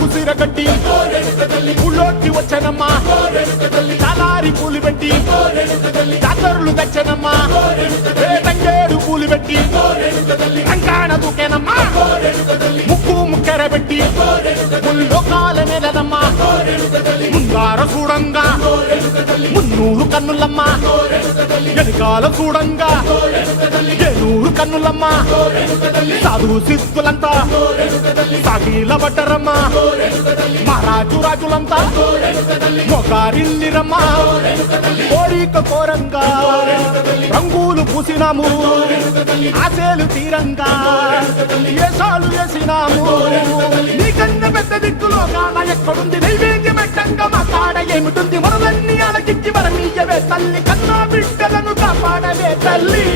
కుసిరగట్టి ఊళ్ళోకి వచ్చనమ్మా తలారి పూలు పెట్టి జాతరులు తెచ్చనమ్మా తంగేడు పూలు పెట్టి రంగాణ దూకేనమ్మా ముక్కు ముక్కెర పెట్టి ముల్లోకాల నెలనమ్మా ముందార చూడంగా మున్నూరు కన్నులమ్మా వెనుకాల చూడంగా ఏనూరు కన్నులమ్మా సాధు సిద్ధులంతా సాగిల పడ్డరమ్మా మహారాజు రాజులంతా మొగారిల్లిరమ్మా కోరిక కోరంగా రంగులు పూసినాము ఆశలు తీరంగా ఏసాలు వేసినాము నీకన్నా పెద్ద దిక్కులో కాన ఎక్కడుంది నైవేద్యం పెట్టంగా మా కాడ ఏమిటుంది మనలన్నీ అలకిచ్చి మరమీయవే తల్లి కన్నా బిడ్డలను కాపాడవే తల్లి